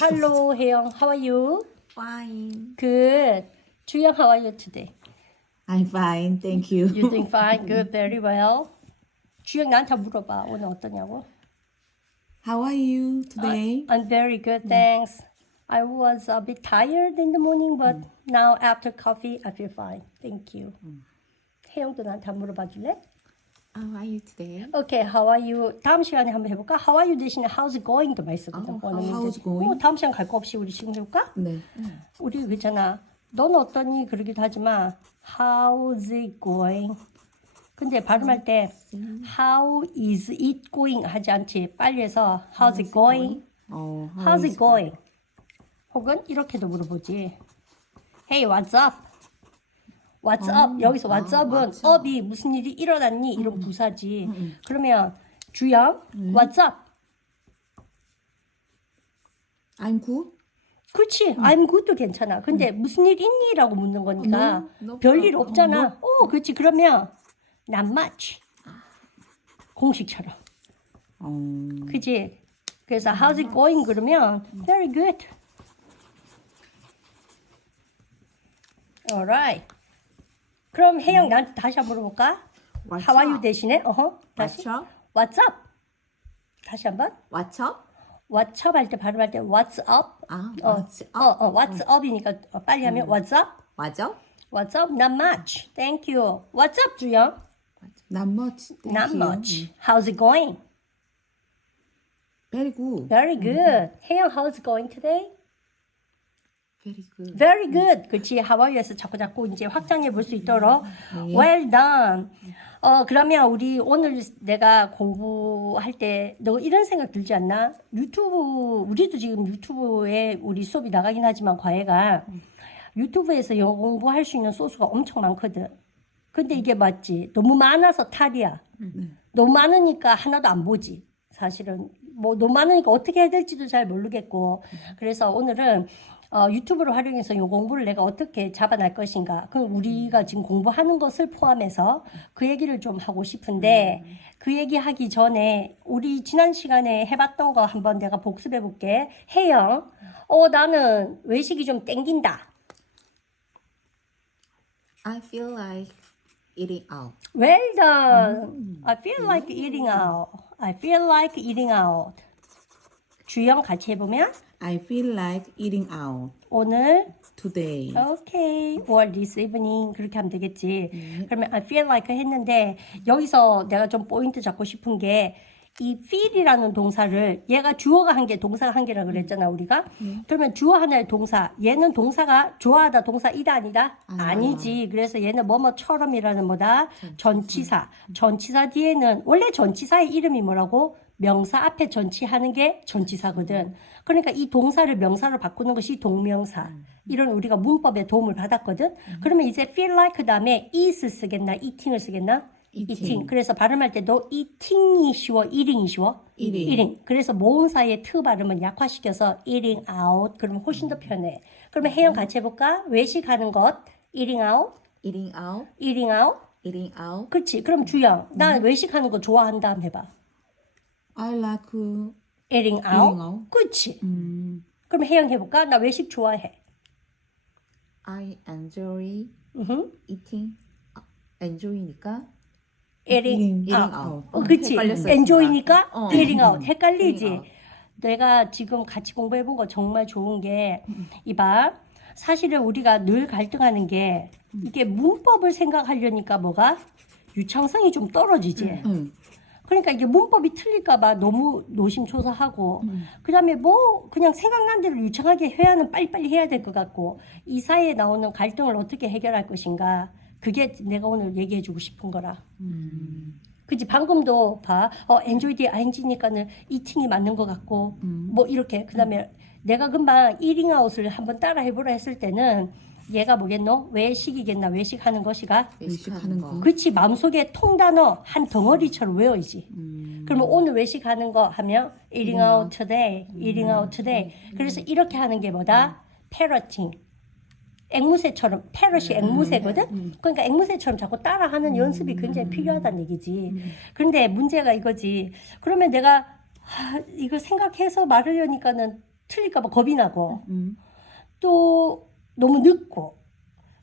Hello, 혜영. How are you? Fine. Good. 주영, how are you today? I'm fine, thank you. You doing fine? Good. Very well. 주영 나한테 물어봐. 오늘 어떠냐고? How are you today? I'm very good, thanks. I was a bit tired in the morning, but now after coffee, I feel fine. Thank you. 혜영도 나한테 한번 물어봐 줄래? How are you today? Okay, how are you? 다음 시간에 한번 해볼까? How are you 대신에 how's it going? 도 맛있거든. how's going? 다음 시간 갈 거 없이 우리 지금 해볼까? 네. 우리 그렇잖아. 넌 어떠니? 그러기도 하지만 how's it going? 근데 발음할 때 how is it going 하지 않지. 빨리 해서 how's it going? How's it going? 혹은 이렇게도 물어보지. Hey, what's up? What's up? 여기서 what's up은 what's up. up이 무슨 일이 일어났니? 이런 부사지. 그러면 주영, what's up? I'm good. 그렇지. I'm good도 괜찮아. 근데 무슨 일 있니? 라고 묻는 거니까 No 별일 problem. 없잖아. 그렇지. 그러면 not much. 공식처럼. 그치? 그래서 how's it going? 그러면 very good. Alright. 그럼 혜영 나한테 다시 한번 물어볼까? What's How are you up? 대신에 다시 What's up? What's up? 다시 한번 What's up? What's up 할 때 발음할 때 What's up? What's up? What's up이니까 빨리 하면 What's up? What's up? What's up? Not much. Thank you. What's up, 주영? Not much. Thank Not you. much. How's it going? Very good. Very good. 혜영, how's it going today? Very good. Very good. 그렇지. How are you에서 자꾸 이제 확장해 볼 수 있도록. Well done. 그러면 우리 오늘 내가 공부할 때 너 이런 생각 들지 않나? 우리도 지금 유튜브에 우리 수업이 나가긴 하지만 과외가 유튜브에서 영어 공부할 수 있는 소스가 엄청 많거든. 근데 이게 맞지. 너무 많아서 탈이야. 너무 많으니까 하나도 안 보지. 사실은 뭐 너무 많으니까 어떻게 해야 될지도 잘 모르겠고. 그래서 오늘은 유튜브를 활용해서 이 공부를 내가 어떻게 잡아낼 것인가. 그럼 우리가 지금 공부하는 것을 포함해서 그 얘기를 좀 하고 싶은데 그 얘기 하기 전에 우리 지난 시간에 해봤던 거 한번 내가 복습해 볼게. 혜영, 나는 외식이 좀 땡긴다. I feel like eating out. Well done. I feel like eating out. I feel like eating out. 주영 같이 해보면 I feel like eating out 오늘 today. okay or this evening 그렇게 하면 되겠지. 그러면 I feel like 했는데 여기서 내가 좀 포인트 잡고 싶은 게 이 feel이라는 동사를 얘가 주어가 한 개, 동사가 한 개라 그랬잖아 우리가. 그러면 주어 하나의 동사, 얘는 동사가 좋아하다, 동사이다 아니다? 아니지. 그래서 얘는 뭐뭐처럼이라는 뭐다? 전치사. 전치사 뒤에는 원래 전치사의 이름이 뭐라고? 명사 앞에 전치하는 게 전치사거든. 그러니까 이 동사를 명사로 바꾸는 것이 동명사. 이런 우리가 문법의 도움을 받았거든. 그러면 이제 feel like 다음에 is 쓰겠나? eating을 쓰겠나? eating. 그래서 발음할 때도 eating이 쉬워, eating이 쉬워? eating. 그래서 모음사의 트 발음은 약화시켜서 eating out. 그러면 훨씬 더 편해. 그러면 혜영 같이 해볼까? 외식하는 것, eating out, Eating out. eating out. Eating out. 그렇지. 그럼 주영, 나 외식하는 거 좋아한다 한번 해봐. I like eating out. Eating out. 그렇지. 그럼 혜영 해볼까? 나 외식 좋아해. I enjoy eating. enjoy니까 eating eating out. out. 그치. 헷갈렸어요, enjoy니까 순간. eating out. 헷갈리지. eating out. 내가 지금 같이 공부해본 거 정말 좋은 게, 이봐. 사실은 우리가 늘 갈등하는 게, 이게 문법을 생각하려니까 뭐가? 유창성이 좀 떨어지지. 그러니까 이게 문법이 틀릴까봐 너무 노심초사하고, 그 다음에 뭐, 그냥 생각난 대로 유창하게 회화는 빨리빨리 해야 될 것 같고, 이 사이에 나오는 갈등을 어떻게 해결할 것인가. 그게 내가 오늘 얘기해주고 싶은 거라. 그치, 방금도 봐. enjoy 뒤에 ing니까는 eating이 맞는 것 같고, 뭐 이렇게. 그 다음에 내가 금방 eating out을 한번 따라 해보라 했을 때는 얘가 뭐겠노? 외식이겠나? 외식하는 것이가? 외식하는 거. 그치, 마음속에 통단어 한 덩어리처럼 외워야지. 그러면 오늘 외식하는 거 하면 eating out today, eating out today. 그래서 이렇게 하는 게 뭐다? parroting. 앵무새처럼, 패럿이 앵무새거든? 그러니까 앵무새처럼 자꾸 따라하는 연습이 굉장히 필요하다는 얘기지. 그런데 문제가 이거지. 그러면 내가 이거 생각해서 말하려니까는 틀릴까봐 겁이 나고 또 너무 늦고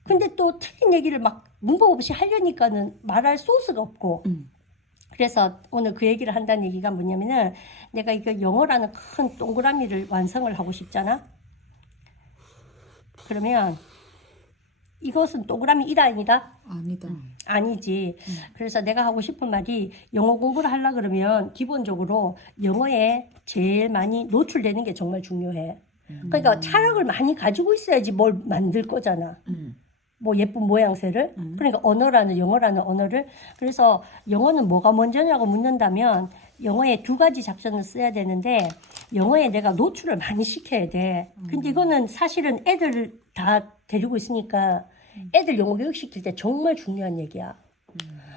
근데 또 틀린 얘기를 막 문법 없이 하려니까는 말할 소스가 없고 그래서 오늘 그 얘기를 한다는 얘기가 뭐냐면은 내가 이거 영어라는 큰 동그라미를 완성을 하고 싶잖아. 그러면 이것은 동그라미 아니다? 아니다. 아니지. 그래서 내가 하고 싶은 말이 영어 공부를 하려 그러면 기본적으로 영어에 제일 많이 노출되는 게 정말 중요해. 그러니까 차력을 많이 가지고 있어야지 뭘 만들 거잖아. 뭐 예쁜 모양새를. 그러니까 언어라는 영어라는 언어를. 그래서 영어는 뭐가 먼저냐고 묻는다면 영어에 두 가지 작전을 써야 되는데 영어에 내가 노출을 많이 시켜야 돼. 근데 이거는 사실은 애들 다 데리고 있으니까 애들 영어 교육 시킬 때 정말 중요한 얘기야.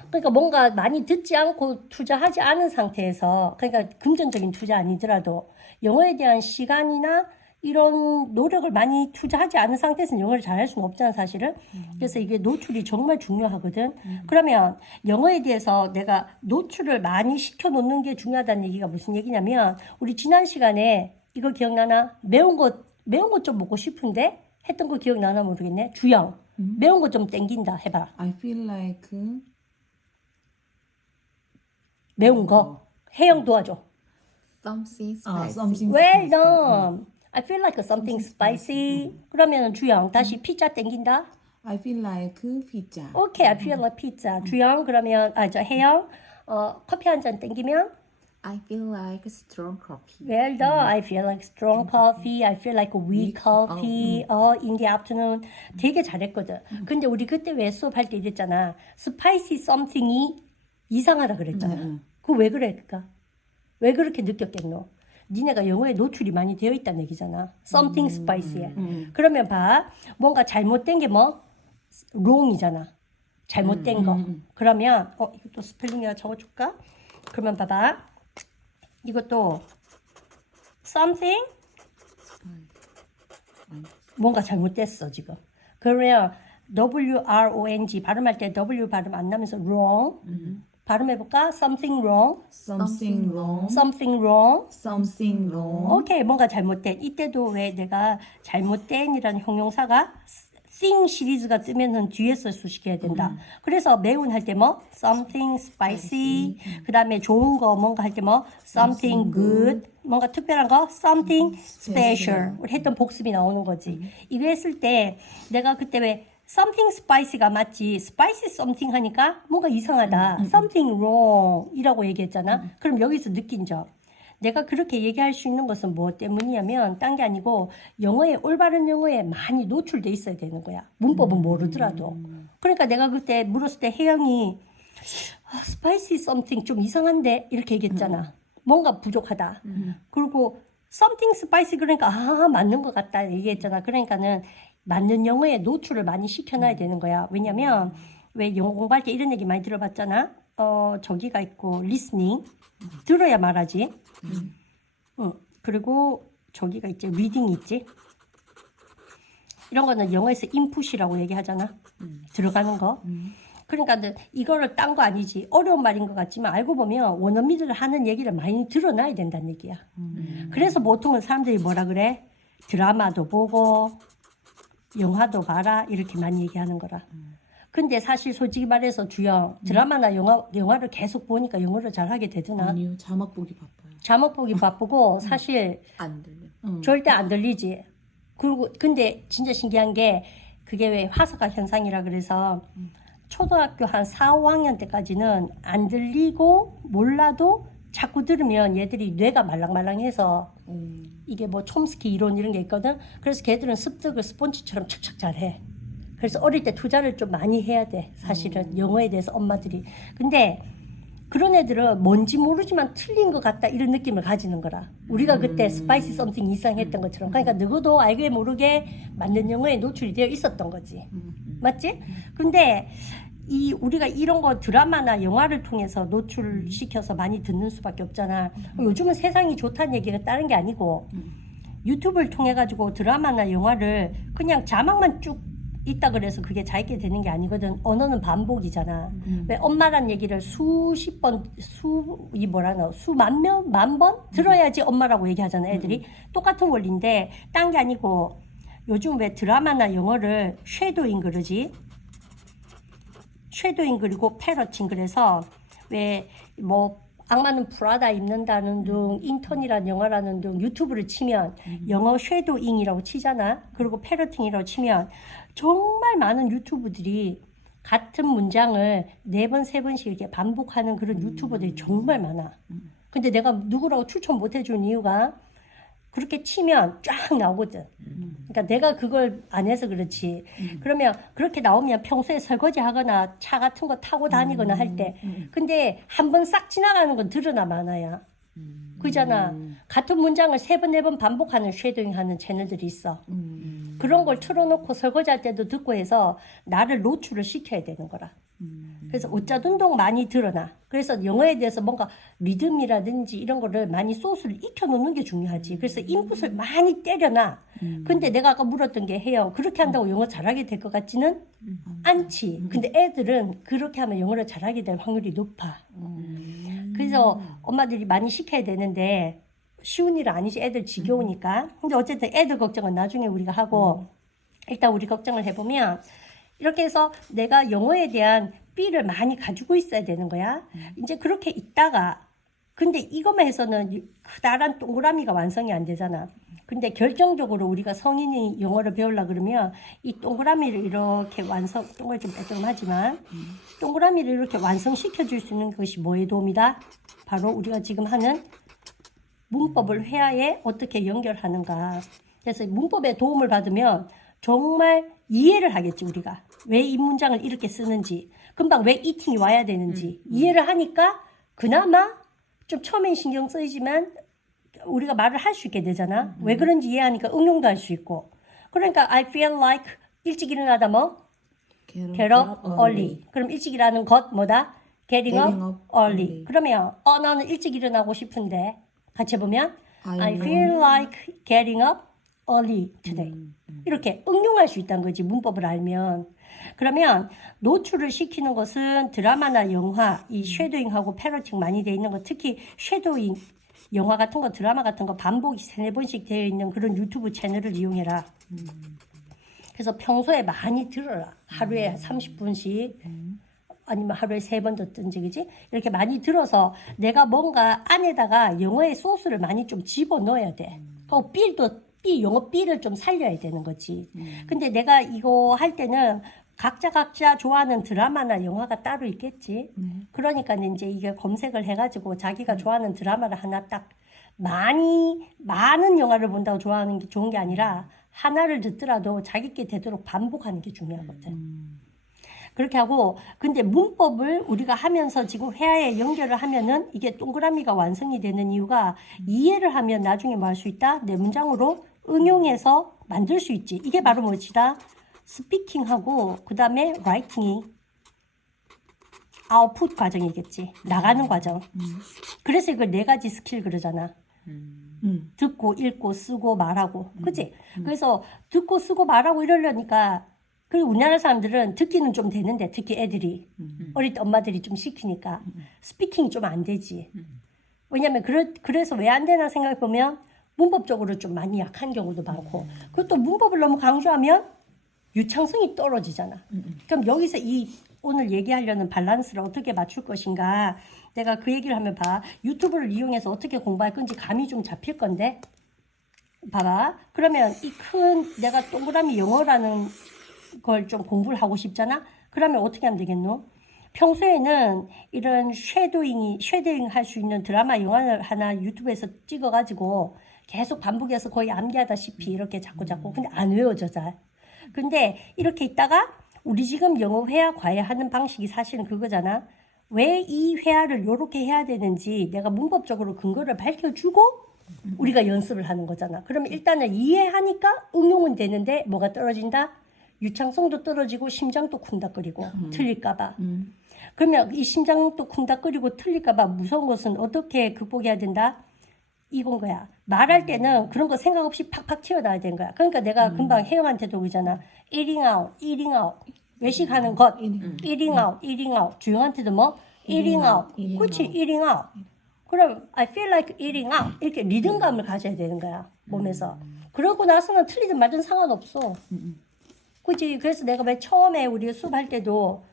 그러니까 뭔가 많이 듣지 않고 투자하지 않은 상태에서 그러니까 금전적인 투자 아니더라도 영어에 대한 시간이나 이런 노력을 많이 투자하지 않은 상태에서는 영어를 잘할 수는 없잖아 사실은. 그래서 이게 노출이 정말 중요하거든. 그러면 영어에 대해서 내가 노출을 많이 시켜놓는 게 중요하다는 얘기가 무슨 얘기냐면 우리 지난 시간에 이거 기억나나? 매운 것 좀 먹고 싶은데 했던 거 기억나나 모르겠네. 주영 매운 거 좀 땡긴다 해봐. I feel like 매운 거 혜영 도와줘. something spicy. something Well done. I feel like something spicy. 그러면 주영 다시 피자 땡긴다. I feel like pizza. 오케이, I feel like pizza. 주영 그러면 혜영 커피 한 잔 땡기면 I feel like strong coffee. well done. I feel like strong coffee. I feel like weak coffee. In the afternoon. 되게 잘했거든. 근데 우리 그때 왜 수업할 때 이랬잖아. spicy something이 이상하다 그랬잖아. 그거 왜 그럴까? 왜 그렇게 느꼈겠노? 니네가 영어에 노출이 많이 되어 있다는 얘기잖아. something spicy에. 그러면 봐. 뭔가 잘못된 게 뭐? wrong이잖아. 잘못된 거. 그러면 이것도 스펠링이라 적어줄까? 그러면 봐봐. 이것도 something 뭔가 잘못됐어 지금. 그러면 W-R-O-N-G 발음할 때 W 발음 안 나면서 wrong 발음해볼까? something wrong, something wrong, something wrong. something wrong. 오케이, 뭔가 잘못된. 이때도 왜 내가 잘못된이라는 형용사가 thing 시리즈가 뜨면은 뒤에서 수식해야 된다. 그래서 매운 할 때 뭐? something spicy. 그 다음에 좋은 거 뭔가 할 때 뭐? something good. 뭔가 특별한 거? something special. 우리 했던 복습이 나오는 거지. 이거 했을 때 내가 그때 왜 something spicy가 맞지. spicy something 하니까 뭔가 이상하다. something wrong 이라고 얘기했잖아. 그럼 여기서 느낀 점. 내가 그렇게 얘기할 수 있는 것은 뭐 때문이냐면 딴 게 아니고 영어에 올바른 영어에 많이 노출돼 있어야 되는 거야. 문법은 모르더라도. 그러니까 내가 그때 물었을 때 혜영이 spicy something 좀 이상한데 이렇게 얘기했잖아. 뭔가 부족하다. 그리고 something spicy 그러니까 맞는 것 같다 얘기했잖아. 그러니까는 맞는 영어에 노출을 많이 시켜놔야 되는 거야. 왜냐면 왜 영어 공부할 때 이런 얘기 많이 들어봤잖아. 저기가 있고 listening 들어야 말하지. 그리고 저기가 있지 reading 있지. 이런 거는 영어에서 input이라고 얘기하잖아. 들어가는 거. 그러니까 이거를 딴 거 아니지. 어려운 말인 것 같지만 알고 보면 원어민들 하는 얘기를 많이 드러나야 된다는 얘기야. 그래서 보통은 사람들이 뭐라 그래? 드라마도 보고 영화도 봐라 이렇게 많이 얘기하는 거라. 근데 사실 솔직히 말해서 주영 드라마나 영화를 계속 보니까 영어를 잘하게 되드나? 아니요, 자막 보기 바빠요. 자막 보기 바쁘고 사실 안 들려. 절대 안 들리지. 그리고 근데 진짜 신기한 게 그게 왜 화사가 현상이라 그래서 초등학교 한 4, 5학년 때까지는 안 들리고 몰라도 자꾸 들으면 얘들이 뇌가 말랑말랑해서 이게 뭐 촘스키 이론 이런 게 있거든. 그래서 걔들은 습득을 스폰지처럼 착착 잘해. 그래서 어릴 때 투자를 좀 많이 해야 돼. 사실은 영어에 대해서 엄마들이. 근데 그런 애들은 뭔지 모르지만 틀린 것 같다 이런 느낌을 가지는 거라. 우리가 그때 스파이시 썸띵 이상했던 것처럼. 그러니까 누구도 알게 모르게 맞는 영어에 노출이 되어 있었던 거지. 맞지? 근데 우리가 이런 거 드라마나 영화를 통해서 노출시켜서 많이 듣는 수밖에 없잖아. 요즘은 세상이 좋다는 얘기가 다른 게 아니고 유튜브를 통해 가지고 드라마나 영화를 그냥 자막만 쭉 있다 그래서 그게 자기게 되는 게 아니거든. 언어는 반복이잖아. 왜 엄마란 얘기를 수십 번, 수만 명, 만 번 들어야지 엄마라고 얘기하잖아, 애들이. 똑같은 원리인데, 딴 게 아니고, 요즘 왜 드라마나 영어를 쉐도잉 그러지? 쉐도잉 그리고 패러팅 그래서 왜 뭐 악마는 프라다 입는다는 둥 인턴이라는 영화라는 둥 유튜브를 치면 영어 쉐도잉이라고 치잖아. 그리고 패러팅이라고 치면 정말 많은 유튜브들이 같은 문장을 4번, 3번씩 이렇게 반복하는 그런 유튜버들이 정말 많아. 근데 내가 누구라고 추천 못 해준 이유가 그렇게 치면 쫙 나오거든. 그러니까 내가 그걸 안 해서 그렇지. 그러면 그렇게 나오면 평소에 설거지 하거나 차 같은 거 타고 다니거나 할 때. 근데 한 번 싹 지나가는 건 드러나 많아야. 그잖아. 같은 문장을 3번, 4번 반복하는 쉐도잉 하는 채널들이 있어. 그런 걸 틀어놓고 설거지 할 때도 듣고 해서 나를 노출을 시켜야 되는 거라. 그래서 어짜둔동 많이 드러나. 그래서 영어에 대해서 뭔가 리듬이라든지 이런 거를 많이 소스를 익혀놓는 게 중요하지. 그래서 인풋을 많이 때려놔. 근데 내가 아까 물었던 게 해요. 그렇게 한다고 영어 잘하게 될 것 같지는 않지. 근데 애들은 그렇게 하면 영어를 잘하게 될 확률이 높아. 그래서 엄마들이 많이 시켜야 되는데 쉬운 일은 아니지. 애들 지겨우니까. 근데 어쨌든 애들 걱정은 나중에 우리가 하고 일단 우리 걱정을 해보면 이렇게 해서 내가 영어에 대한 B를 많이 가지고 있어야 되는 거야. 이제 그렇게 있다가 근데 이것만 해서는 커다란 동그라미가 완성이 안 되잖아. 근데 결정적으로 우리가 성인이 영어를 배우려 그러면 이 동그라미를 이렇게 동그라미 좀 빼끔하지만 동그라미를 이렇게 완성시켜 줄 수 있는 것이 뭐에 도움이다? 바로 우리가 지금 하는 문법을 회화에 어떻게 연결하는가. 그래서 문법의 도움을 받으면 정말 이해를 하겠지, 우리가. 왜 이 문장을 이렇게 쓰는지, 금방 왜 이팅이 와야 되는지 이해를 하니까 그나마 좀 처음엔 신경 쓰이지만 우리가 말을 할 수 있게 되잖아. 왜 그런지 이해하니까 응용도 할 수 있고. 그러니까 I feel like 일찍 일어나다 뭐? Get up early. 그럼 일찍 일어나는 것 뭐다? Getting up early. 그러면 나는 일찍 일어나고 싶은데 같이 해보면 I feel like getting up early today. 이렇게 응용할 수 있다는 거지, 문법을 알면. 그러면 노출을 시키는 것은 드라마나 영화, 이 쉐도잉하고 패러팅 많이 돼 있는 거, 특히 쉐도잉 영화 같은 거, 드라마 같은 거 반복이 3-4번씩 되어 있는 그런 유튜브 채널을 이용해라. 그래서 평소에 많이 들어라. 하루에 30분씩 아니면 하루에 3번 듣든지, 그지? 이렇게 많이 들어서 내가 뭔가 안에다가 영어의 소스를 많이 좀 집어넣어야 돼. 그리고 영어 B를 좀 살려야 되는 거지. 근데 내가 이거 할 때는 각자 좋아하는 드라마나 영화가 따로 있겠지. 그러니까 이제 이게 검색을 해가지고 자기가 좋아하는 드라마를 하나 딱 많은 영화를 본다고 좋아하는 게 좋은 게 아니라 하나를 듣더라도 자기께 되도록 반복하는 게 중요하거든. 그렇게 하고, 근데 문법을 우리가 하면서 지금 회화에 연결을 하면은 이게 동그라미가 완성이 되는 이유가 이해를 하면 나중에 뭐 할 수 있다? 내 문장으로 응용해서 만들 수 있지. 이게 바로 뭐지다? 스피킹하고 그 다음에 라이팅이 아웃풋 과정이겠지. 나가는 과정. 그래서 이걸 4가지 스킬 그러잖아. 듣고 읽고 쓰고 말하고. 그치? 그래서 듣고 쓰고 말하고 이러려니까 그리고 우리나라 사람들은 듣기는 좀 되는데 특히 애들이 어릴 때 엄마들이 좀 시키니까 스피킹이 좀 안 되지. 왜냐면 그래서 왜 안 되나 생각해 보면 문법적으로 좀 많이 약한 경우도 많고 그것도 문법을 너무 강조하면 유창성이 떨어지잖아. 그럼 여기서 오늘 얘기하려는 밸런스를 어떻게 맞출 것인가. 내가 그 얘기를 하면 봐. 유튜브를 이용해서 어떻게 공부할 건지 감이 좀 잡힐 건데 봐봐. 그러면 이 큰 내가 동그라미 영어라는 걸 좀 공부를 하고 싶잖아. 그러면 어떻게 하면 되겠노? 평소에는 이런 쉐도잉 할 수 있는 드라마 영화를 하나 유튜브에서 찍어가지고 계속 반복해서 거의 암기하다시피 이렇게 자꾸 근데 안 외워져 잘. 근데 이렇게 있다가 우리 지금 영어 회화 과외하는 방식이 사실은 그거잖아. 왜 이 회화를 이렇게 해야 되는지 내가 문법적으로 근거를 밝혀주고 우리가 연습을 하는 거잖아. 그러면 일단은 이해하니까 응용은 되는데 뭐가 떨어진다? 유창성도 떨어지고 심장도 쿵닥거리고 틀릴까봐. 그러면 이 심장도 쿵닥거리고 틀릴까봐 무서운 것은 어떻게 극복해야 된다? 이건 거야. 말할 때는 그런 거 생각 없이 팍팍 튀어나와야 되는 거야. 그러니까 내가 금방 혜영한테도 그러잖아. eating out, eating out. 외식하는 것. eating out, eating out. 주영한테도 뭐? eating out. 그렇지, eating out. 그럼 I feel like eating out. 이렇게 리듬감을 가져야 되는 거야. 몸에서. 그러고 나서는 틀리든 말든 상관없어. 그치? 그래서 내가 왜 처음에 우리가 수업할 때도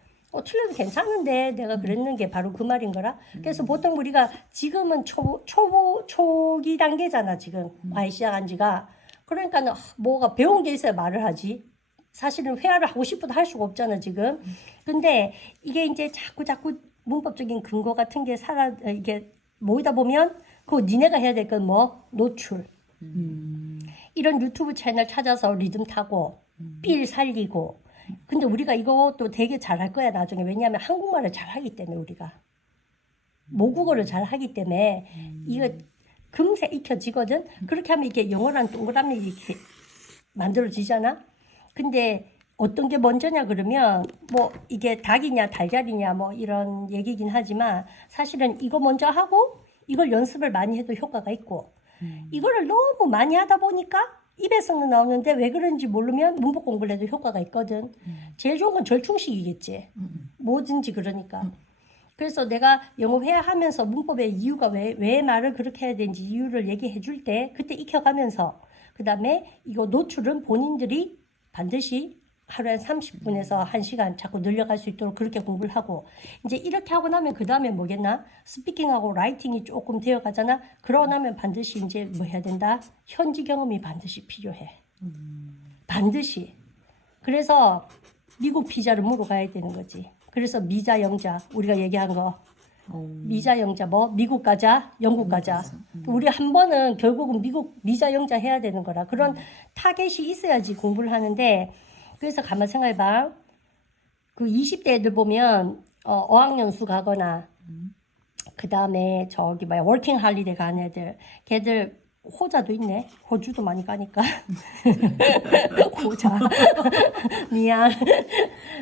틀려도 괜찮은데 내가 그랬는 게 바로 그 말인 거라. 그래서 보통 우리가 지금은 초기 단계잖아, 지금. 아예 시작한 지가. 그러니까 뭐가 배운 게 있어야 말을 하지. 사실은 회화를 하고 싶어도 할 수가 없잖아, 지금. 근데 이게 이제 자꾸 문법적인 근거 같은 게 이게 모이다 보면 그거 니네가 해야 될 건 뭐? 노출. 이런 유튜브 채널 찾아서 리듬 타고 삘 살리고. 근데 우리가 이것도 되게 잘할 거야 나중에. 왜냐하면 한국말을 잘하기 때문에 우리가 모국어를 잘하기 때문에 이거 금세 익혀지거든. 그렇게 하면 이게 영어랑 동그라미 이렇게 만들어지잖아. 근데 어떤 게 먼저냐 그러면 뭐 이게 닭이냐 달걀이냐 뭐 이런 얘기긴 하지만 사실은 이거 먼저 하고 이걸 연습을 많이 해도 효과가 있고 이거를 너무 많이 하다 보니까 입에서는 나오는데 왜 그런지 모르면 문법 공부를 해도 효과가 있거든. 제일 좋은 건 절충식이겠지. 뭐든지 그러니까. 그래서 내가 영어 회화하면서 문법의 이유가 왜 말을 그렇게 해야 되는지 이유를 얘기해 줄 때 그때 익혀가면서 그 다음에 이거 노출은 본인들이 반드시 하루에 30분에서 1시간 자꾸 늘려갈 수 있도록 그렇게 공부를 하고 이제 이렇게 하고 나면 그 다음에 뭐겠나? 스피킹하고 라이팅이 조금 되어 가잖아. 그러고 나면 반드시 이제 뭐 해야 된다? 현지 경험이 반드시 필요해. 반드시. 그래서 미국 피자를 먹으러 가야 되는 거지. 그래서 미자 영자 우리가 얘기한 거 미자 영자 뭐 미국 가자 영국 가자 우리 한 번은 결국은 미국 미자 영자 해야 되는 거라. 그런 타겟이 있어야지 공부를 하는데 그래서 가만 생각해봐. 그 20대 애들 보면 어학연수 가거나 그 다음에 저기 뭐야 워킹 할리데이 가는 애들 걔들 호자도 있네. 호주도 많이 가니까 호자 미안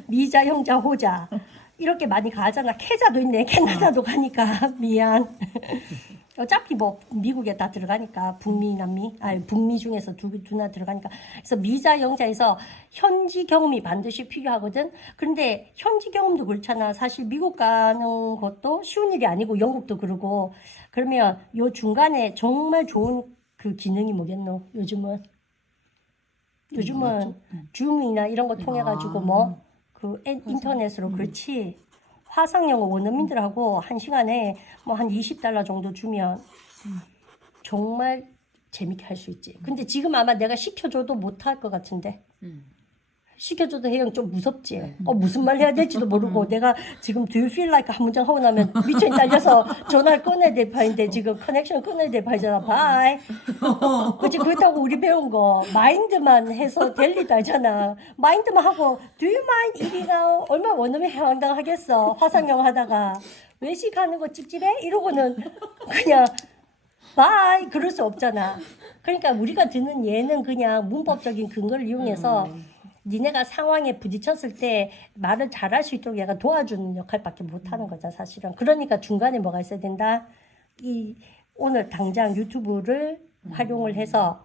미자 형자 호자 이렇게 많이 가잖아. 캐자도 있네. 캐나다도 가니까 미안 어차피 뭐 미국에 다 들어가니까 북미 남미 아니 북미 중에서 두나 들어가니까 그래서 미자 영자에서 현지 경험이 반드시 필요하거든. 그런데 현지 경험도 그렇잖아. 사실 미국 가는 것도 쉬운 일이 아니고 영국도 그러고 그러면 요 중간에 정말 좋은 그 기능이 뭐겠노? 요즘은 줌이나 이런 거 통해 가지고 뭐 그 인터넷으로 그렇지. 화상영어 원어민들하고 1시간에 뭐 한 $20 정도 주면 정말 재밌게 할 수 있지. 근데 지금 아마 내가 시켜줘도 못할 것 같은데. 시켜줘도 혜영 좀 무섭지. 무슨 말 해야 될지도 모르고 내가 지금 do you feel like 한 문장 하고 나면 미천이 딸려서 전화를 끊어야 될 판인데 지금 커넥션 끊어야 될 판이잖아. 바이. 그치 그렇다고 우리 배운 거 마인드만 해서 될 리도 알잖아. 마인드만 하고 do you mind eating out 얼마나 원어민 황당하겠어. 화상영어 하다가 외식하는 거 찝찝해? 이러고는 그냥 바이 그럴 수 없잖아. 그러니까 우리가 듣는 예는 그냥 문법적인 근거를 이용해서 니네가 상황에 부딪혔을 때 말을 잘할 수 있도록 얘가 도와주는 역할밖에 못하는 거잖아 사실은. 그러니까 중간에 뭐가 있어야 된다. 오늘 당장 유튜브를 활용을 해서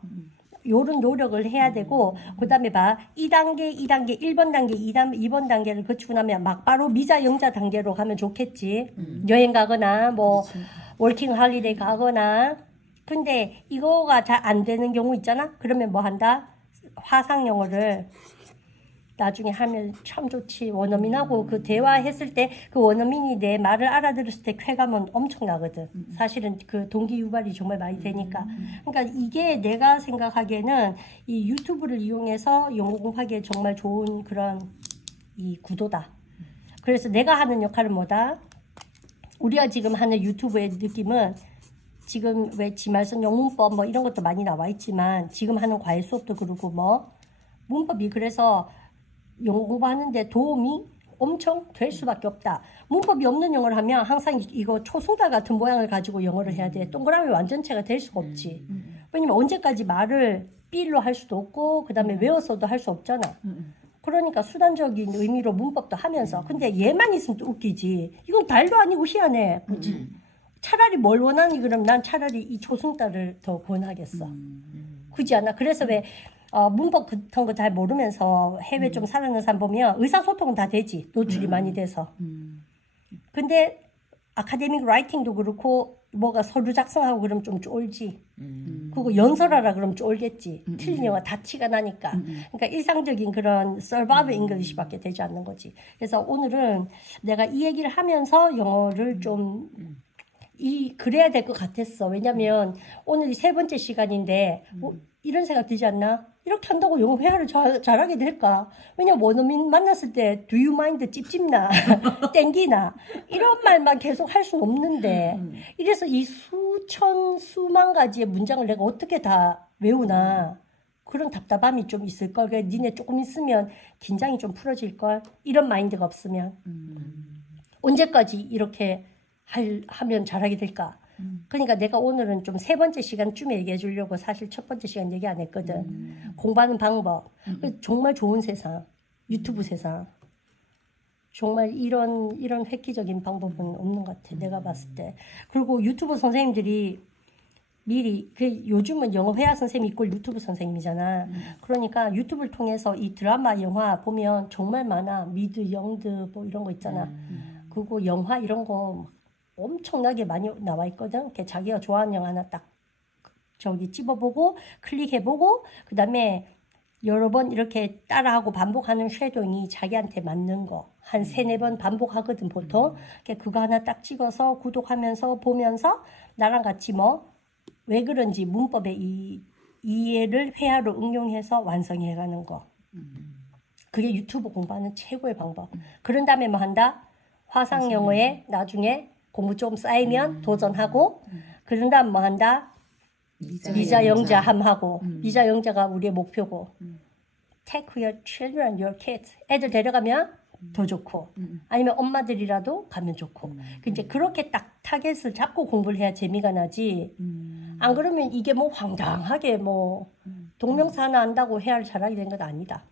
요런 노력을 해야 되고 그 다음에 봐 2단계 1번 단계 2번 단계를 거치고 나면 막 바로 미자 영자 단계로 가면 좋겠지. 여행 가거나 뭐 워킹 할리데이 가거나. 근데 이거가 잘 안 되는 경우 있잖아. 그러면 뭐 한다? 화상 영어를 나중에 하면 참 좋지. 원어민하고 그 대화했을 때 그 원어민이 내 말을 알아들었을 때 쾌감은 엄청나거든. 사실은 그 동기 유발이 정말 많이 되니까. 그러니까 이게 내가 생각하기에는 이 유튜브를 이용해서 영어 공부하기에 정말 좋은 그런 이 구도다. 그래서 내가 하는 역할은 뭐다? 우리가 지금 하는 유튜브의 느낌은 지금 왜 지말선 영문법 뭐 이런 것도 많이 나와 있지만 지금 하는 과외 수업도 그렇고 뭐 문법이 그래서 영어 공부하는데 도움이 엄청 될 수밖에 없다. 문법이 없는 영어를 하면 항상 이거 초승달 같은 모양을 가지고 영어를 해야 돼. 동그라미 완전체가 될 수가 없지. 왜냐면 언제까지 말을 삘로 할 수도 없고 그 다음에 외워서도 할 수 없잖아. 그러니까 수단적인 의미로 문법도 하면서 근데 얘만 있으면 또 웃기지. 이건 달도 아니고 희한해. 그치? 차라리 뭘 원하니 그럼 난 차라리 이 초승달을 더 권하겠어. 그렇지 않아? 그래서 왜 문법 같은 거 잘 모르면서 해외 좀 살아가는 사람 보면 의사소통은 다 되지. 노출이 많이 돼서. 근데 아카데믹 라이팅도 그렇고 뭐가 서류 작성하고 그러면 좀 쫄지. 그리고 연설하라 그러면 쫄겠지. 틀린 영어 다 티가 나니까. 그러니까 일상적인 그런 서바이벌 잉글리시밖에 되지 않는 거지. 그래서 오늘은 내가 이 얘기를 하면서 영어를 좀 그래야 될 것 같았어. 왜냐면 오늘이 3번째 시간인데 이런 생각 들지 않나? 이렇게 한다고 영어 회화를 잘하게 될까? 왜냐면 원어민 만났을 때 do you mind 찝찝나 땡기나 이런 말만 계속 할 수 없는데 이래서 이 수만 가지의 문장을 내가 어떻게 다 외우나 그런 답답함이 좀 있을 걸. 그래 니네 조금 있으면 긴장이 좀 풀어질 걸. 이런 마인드가 없으면 언제까지 이렇게 하면 잘하게 될까? 그러니까 내가 오늘은 좀 3번째 시간쯤에 얘기해 주려고 사실 첫 번째 시간 얘기 안 했거든. 공부하는 방법. 정말 좋은 세상. 유튜브 세상. 정말 이런 획기적인 방법은 없는 것 같아. 내가 봤을 때. 그리고 유튜브 선생님들이 미리 요즘은 영어 회화 선생님 이꼴 유튜브 선생님이잖아. 그러니까 유튜브를 통해서 이 드라마 영화 보면 정말 많아. 미드, 영드 뭐 이런 거 있잖아. 그리고 영화 이런 거 엄청나게 많이 나와 있거든. 이렇게 자기가 좋아하는 영화 하나 딱 집어보고 클릭해보고 그 다음에 여러 번 이렇게 따라하고 반복하는 쉐도잉이 자기한테 맞는 거 한 3-4번 반복하거든 보통. 그거 하나 딱 찍어서 구독하면서 보면서 나랑 같이 왜 그런지 문법의 이해를 회화로 응용해서 완성해가는 거. 그게 유튜브 공부하는 최고의 방법. 그런 다음에 뭐 한다? 화상 영어에 나중에 공부 좀 쌓이면 도전하고 그런 다음 뭐 한다? 미자 영자 함하고 미자 영자가 우리의 목표고 take your children, your kids 애들 데려가면 더 좋고 아니면 엄마들이라도 가면 좋고 이제 그렇게 딱 타겟을 잡고 공부를 해야 재미가 나지 안 그러면 이게 뭐 황당하게 뭐 동명사 하나 안다고 회화를 잘하게 된 건 아니다.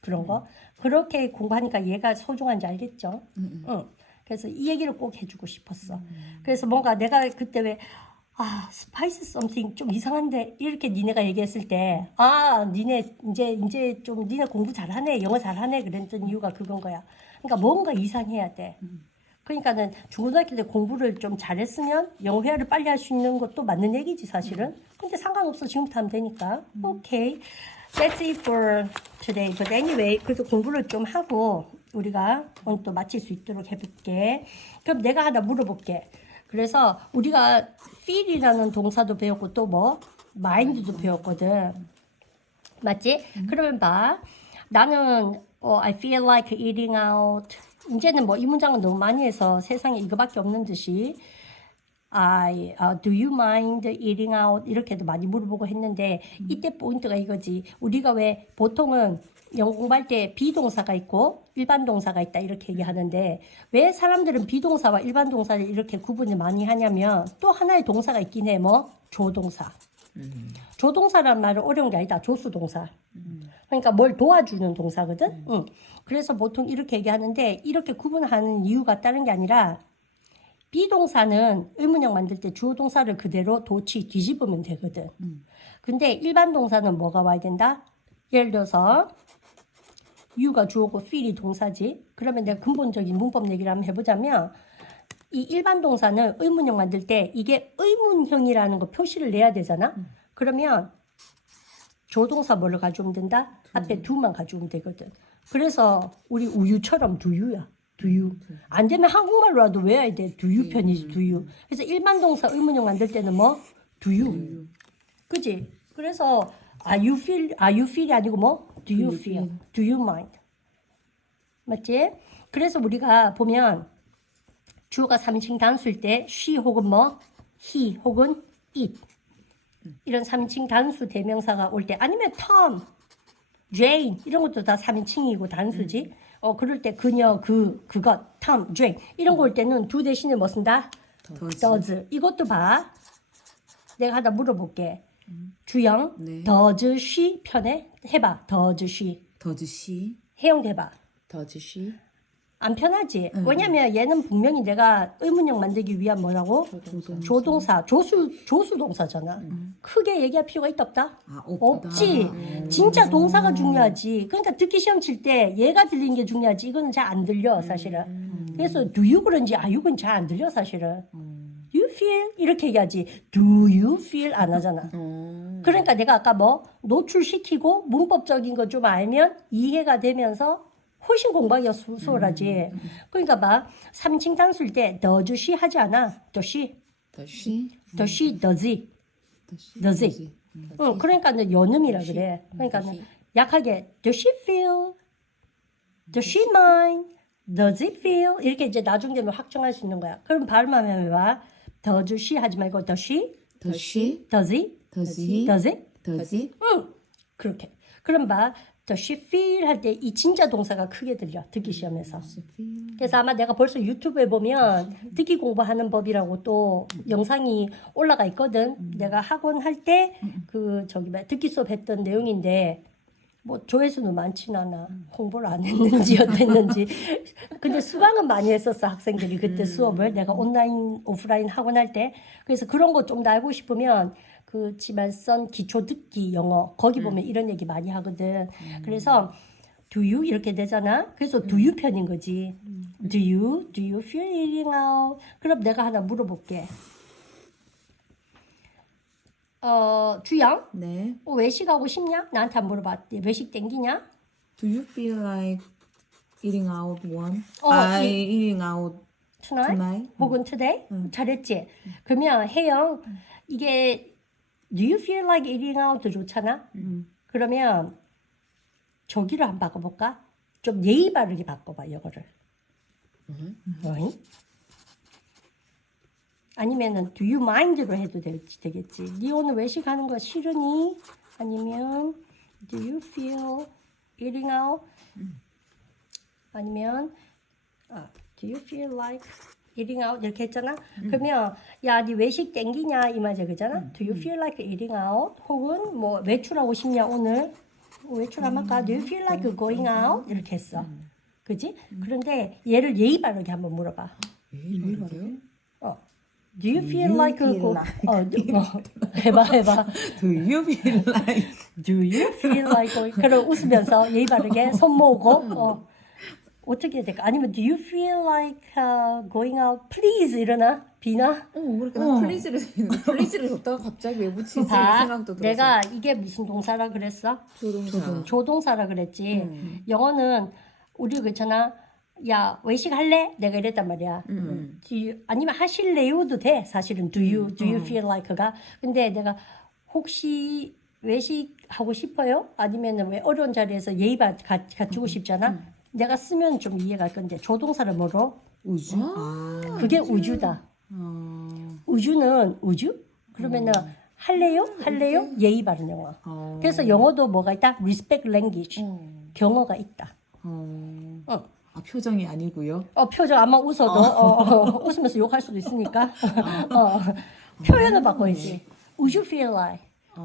그런 거 그렇게 공부하니까 얘가 소중한지 알겠죠? 응. 그래서 이 얘기를 꼭 해주고 싶었어. 그래서 뭔가 내가 그때 왜 스파이스 썸띵 좀 이상한데 이렇게 니네가 얘기했을 때 니네 이제 좀 니네 공부 잘하네 영어 잘하네 그랬던 이유가 그건 거야. 그러니까 뭔가 이상해야 돼. 그러니까는 중고등학교 때 공부를 좀 잘했으면 영어 회화를 빨리 할 수 있는 것도 맞는 얘기지 사실은. 근데 상관없어 지금부터 하면 되니까. 오케이. That's it for today. But anyway, 그래도 공부를 좀 하고 우리가 오늘 또 마칠 수 있도록 해볼게. 그럼 내가 하나 물어볼게. 그래서 우리가 feel이라는 동사도 배웠고 또 mind도 배웠거든. 맞지? 그러면 봐. 나는 I feel like eating out. 이제는 이 문장은 너무 많이 해서 세상에 이거밖에 없는 듯이 do you mind eating out? 이렇게도 많이 물어보고 했는데 이때 포인트가 이거지. 우리가 왜 보통은 영어 공부할 때 비동사가 있고 일반 동사가 있다 이렇게 얘기하는데 왜 사람들은 비동사와 일반 동사를 이렇게 구분을 많이 하냐면 또 하나의 동사가 있긴 해. 조동사. 조동사라는 말은 어려운 게 아니다. 조수동사. 그러니까 뭘 도와주는 동사거든. 그래서 보통 이렇게 얘기하는데 이렇게 구분하는 이유가 다른 게 아니라 비동사는 의문형 만들 때 주어 동사를 그대로 뒤집으면 되거든. 근데 일반 동사는 뭐가 와야 된다? 예를 들어서 you가 주어고 feel이 동사지. 그러면 내가 근본적인 문법 얘기를 한번 해보자면 이 일반 동사는 의문형 만들 때 이게 의문형이라는 거 표시를 내야 되잖아. 그러면 조동사 뭐를 가져오면 된다? 앞에 do만 가져오면 되거든. 그래서 우리 우유처럼 do유야. do 안 되면 한국말로라도 외워야 돼. do you 편이지 do you. 그래서 일반 동사 의문형 만들 때는 do you. 그지? 그래서 are you feel이 아니고 do you feel? do you mind? 맞지? 그래서 우리가 보면 주어가 3인칭 단수일 때 she 혹은 he 혹은 it 이런 3인칭 단수 대명사가 올 때 아니면 Tom, Jane 이런 것도 다 3인칭이고 단수지. 그럴 때 그녀, 그것, Tom, Jane 이런 거 올 때는 do 대신에 뭐 쓴다? does. 이것도 봐. 내가 하나 물어볼게. 주영, 네. does she 편해? 해봐. does she. Does she? 혜영도 해봐. Does she? 안 편하지. 왜냐면 얘는 분명히 내가 의문형 만들기 위한 뭐라고? 조동사. 조수동사잖아. 크게 얘기할 필요가 있다 없다? 아, 없다. 없지. 진짜 동사가 중요하지. 그러니까 듣기 시험 칠 때 얘가 들리는 게 중요하지. 이거는 잘 안 들려 사실은. 그래서 do you 그런지 are you는 잘 안 들려 사실은. You feel 이렇게 얘기하지. Do you feel 안 하잖아. 그러니까 내가 아까 뭐 노출시키고 문법적인 거 좀 알면 이해가 되면서 훨씬 공부하기가 수월하지. 그러니까 봐. 3인칭 단수일 때 does she 하지 않아. does she, she, does it. does it. 응, 그러니까는 연음이라 그래. 그러니까는 약하게 does she feel, does she mind, does it feel 이렇게 이제 나중 되면 확정할 수 있는 거야. 그럼 발음하면 봐. does she 하지 말고 does she, does she, does it, does he, does it. does it, 응, 그렇게. 그럼 봐. does she feel 할 때 이 진짜 동사가 크게 들려. 듣기 시험에서. 그래서 아마 내가 벌써 유튜브에 보면 듣기 공부하는 법이라고 또 영상이 올라가 있거든. 내가 학원 할 때 그 저기 뭐 듣기 수업 했던 내용인데 뭐 조회수는 많진 않아. 홍보를 안 했는지 어땠는지. 근데 수강은 많이 했었어 학생들이 그때 수업을 내가 온라인 오프라인 학원 할 때. 그래서 그런 거 좀 더 알고 싶으면 그 지만선 기초 듣기 영어 거기 보면 이런 얘기 많이 하거든. 그래서 do you 이렇게 되잖아. 그래서 do you 편인 거지. do you feel eating out? 그럼 내가 하나 물어볼게. 주영, 네. 외식하고 싶냐? 나한테 안 물어봤지. 외식 땡기냐? Do you feel like eating out one? 이- eating out tonight? tonight? 혹은 today? 잘했지? 그러면 혜영, 이게 do you feel like eating out 도 좋잖아? 그러면 저기로 한번 바꿔볼까? 좀 예의 바르게 바꿔봐, 영어를. 어이? 아니면은 do you mind로 해도 되겠지. 네 오늘 외식하는 거 싫으니? 아니면 do you feel eating out? 아니면 do you feel like eating out 이렇게 했잖아. 그러면 야, 네 외식 땡기냐 이 말이야, 그잖아. Do you feel like eating out? 혹은 뭐 외출하고 싶냐 오늘? 외출 안 할까? Do you feel like going out? 이렇게 했어. 그지? 그런데 얘를 예의 바르게 한번 물어봐. Do you feel like feel 해봐. Do you feel like Do you feel like going? 그럼 웃으면서 예의 바르게 손 모으고 어떻게 해야 될까? 아니면 do you feel like going out? Please 이러나? 비나? 그러니까 난 플리즈를 줬다가 갑자기 왜 붙이지 봐. 생각도 들었어. 내가 이게 무슨 동사라 그랬어? 조동사. 조동사라 그랬지. 영어는 우리 그렇잖아. 야, 외식할래? 내가 이랬단 말이야. Do you, 아니면 하실래요도 돼. 사실은 do you feel like가. 근데 내가 혹시 외식하고 싶어요? 아니면 왜 어려운 자리에서 예의 갖추고 싶잖아. 내가 쓰면 좀 이해가 갈 건데 조동사를 뭐로? 우주? 그게 우주다. 우주는 우주? 그러면은 할래요? 예의 바른 영어. 그래서 영어도 뭐가 있다? respect language. 경어가 있다. 아, 표정이 아니고요. 표정 아마 웃어도 웃으면서 욕할 수도 있으니까 표현을 바꿔야지. Would you feel like?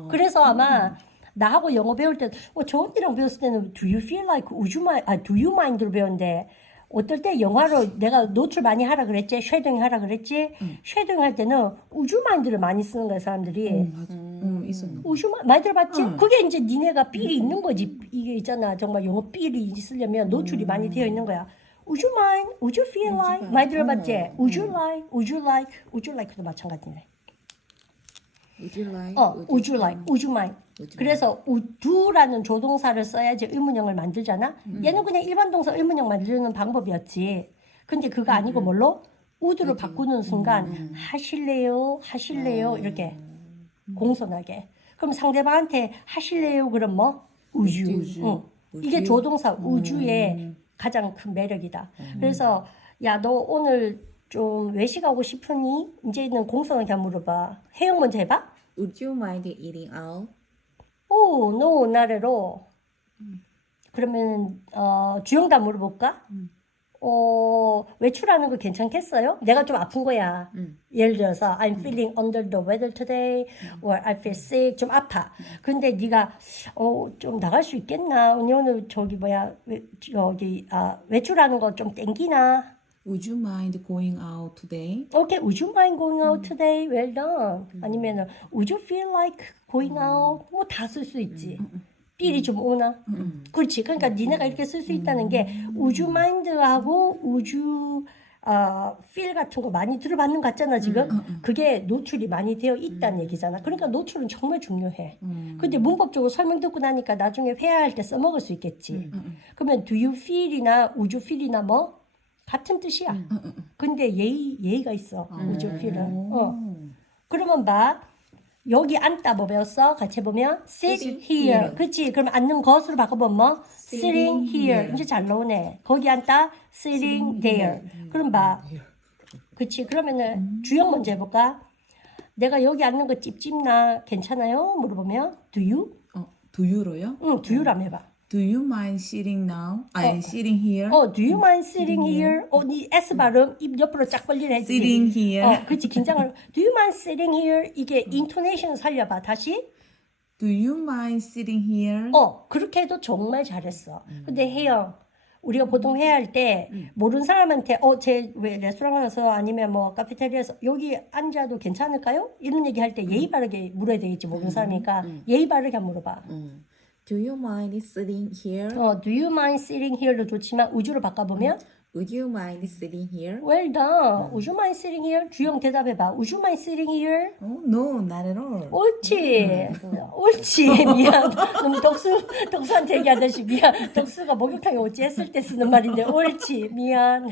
그래서 아마 나하고 영어 배울 때 저 언니랑 배웠을 때는 Do you feel like? Do you mind로 배웠는데 어떨 때 영화로 내가 노출 많이 하라 그랬지, 쉐딩 하라 그랬지. 쉐딩 할 때는 Would you mind를 많이 쓰는 거야 사람들이. 있었나? 많이 들어봤지? 그게 이제 니네가 삘이 있는 거지. 이게 있잖아. 정말 영어 삘이 있으려면 노출이 많이 되어 있는 거야. Would you mind? Would you feel like? 많이 들어봤지? Would you like? Would you like? Would you like도 마찬가지네. Would you like? Would you like? Would you mind? 그래서 do라는 조동사를 써야지 의문형을 만들잖아. 얘는 그냥 일반 동사 의문형 만드는 방법이었지. 근데 그거 아니고 뭘로? would로 바꾸는 순간 하실래요? 이렇게 공손하게. 그럼 상대방한테 하실래요? 그럼 뭐? 우주. 이게 조동사 우주의 가장 큰 매력이다. 그래서 야, 너 오늘 좀 외식하고 싶으니? 이제는 공손하게 한번 물어봐. 혜영 먼저 해봐. Would you mind eating out? 오, no, not at all. 그러면 주영도 한번 물어볼까? 외출하는 거 괜찮겠어요? 내가 좀 아픈 거야. 예를 들어서 I'm feeling under the weather today or I feel sick. 좀 아파. 근데 네가 좀 나갈 수 있겠나? 언니 오늘 저기 외출하는 거 좀 땡기나? Would you mind going out today? Okay, would you mind going out today? Well done. 아니면은 would you feel like going out? 뭐 다 쓸 수 있지. 필이 좀 오나? 그렇지. 그러니까 니네가 이렇게 쓸 수 있다는 게 would you mind하고 would you feel 같은 거 많이 들어봤는 것 같잖아 지금. 그게 노출이 많이 되어 있다는 얘기잖아. 그러니까 노출은 정말 중요해. 근데 문법적으로 설명 듣고 나니까 나중에 회화할 때 써먹을 수 있겠지. 그러면 do you feel이나 would you feel이나 뭐 같은 뜻이야. 근데 예의가 있어. would you feel은. 그러면 봐. 여기 앉다 뭐 배웠어? 같이 해보면 sit here. 그렇지. 그럼 앉는 것으로 바꿔보면 뭐? sitting here. 이제 잘 나오네. 거기 앉다 sitting there. 그럼 봐. 그렇지. 그러면은 주역 먼저 해볼까? 내가 여기 앉는 거 찝찝나 괜찮아요? 물어보면 do you? Do you로요? 응, do you라며 해봐. Do you mind sitting now? I'm sitting here. do you mind sitting here? 니 S 발음 입 옆으로 쫙 벌리려 해야지. Sitting here. 그렇지. 긴장을. Do you mind sitting here? 이게 intonation 살려봐. 다시. Do you mind sitting here? 그렇게 해도 정말 잘했어. 근데 혜영, 우리가 보통 회화할 때 모르는 사람한테 제 왜 레스토랑 가서 아니면 뭐 카페테리아에서 여기 앉아도 괜찮을까요? 이런 얘기 할 때 예의 바르게 물어야 되겠지. 모르는 사람이니까 예의 바르게 한번 물어봐. Do you mind sitting here? do you mind sitting here도 좋지만 우주로 바꿔보면 Would you mind sitting here? well done. Would you mind sitting here? 주영 대답해봐. Would you mind sitting here? Oh, no, not at all. 옳지. 옳지. 미안. 너무 덕수한테 얘기하듯이 미안. 덕수가 목욕탕에 오지 했을 때 쓰는 말인데 옳지. 미안.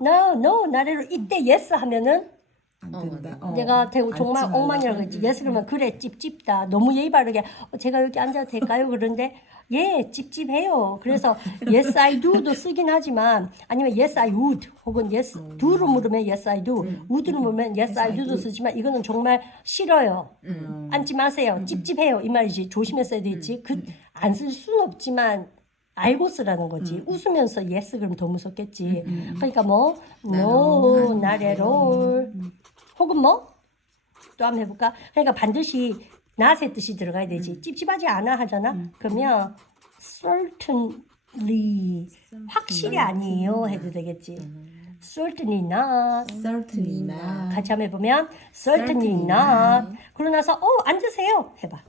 No, 나래로 이때 yes 하면은 안 된다. 내가 정말 앉지 엉망이라고 말라고. 했지. yes 그러면 그래 찝찝다. 너무 예의 바르게 제가 여기 앉아도 될까요? 그런데 예 찝찝해요. 그래서 yes I do도 쓰긴 하지만 아니면 yes I would 혹은 yes do로 물으면 yes I do would로 물으면 yes I do도 쓰지만 이거는 정말 싫어요. 앉지 마세요. 찝찝해요. 이 말이지. 조심해서 해야 되지. 안 쓸 수는 없지만 알고 쓰라는 거지. 웃으면서 yes 그러면 더 무섭겠지. 그러니까 뭐 no, not at all. 혹은 뭐 또 한번 해볼까? 그러니까 반드시 not의 뜻이 들어가야 되지. 찝찝하지 않아 하잖아. 그러면 certainly 확실히 아니에요 해도 되겠지. certainly not. Certainly not. 같이 한번 해보면 certainly not. 그러고 나서 앉으세요 해봐.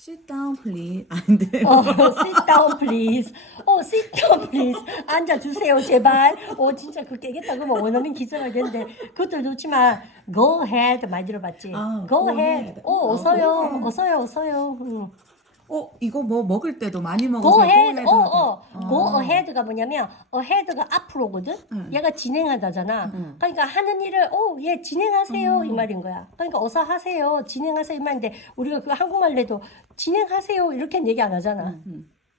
Sit down, please. 안 돼. sit down please. sit down please. 앉아주세요 제발. 진짜 그거 깨겠다. 그러면 원어민 기절하겠는데 그것도 좋지만 go ahead 많이 들어봤지. go ahead. 어서요. 어서요. 이거 뭐 먹을 때도 많이 먹어서 go ahead. 하고. go ahead가 뭐냐면 ahead가 앞으로거든. 얘가 진행하다잖아. 그러니까 하는 일을 얘 진행하세요 이 말인 거야. 그러니까 어서 하세요. 진행하세요 이 말인데 우리가 그 한국말로 해도 진행하세요 이렇게는 얘기 안 하잖아.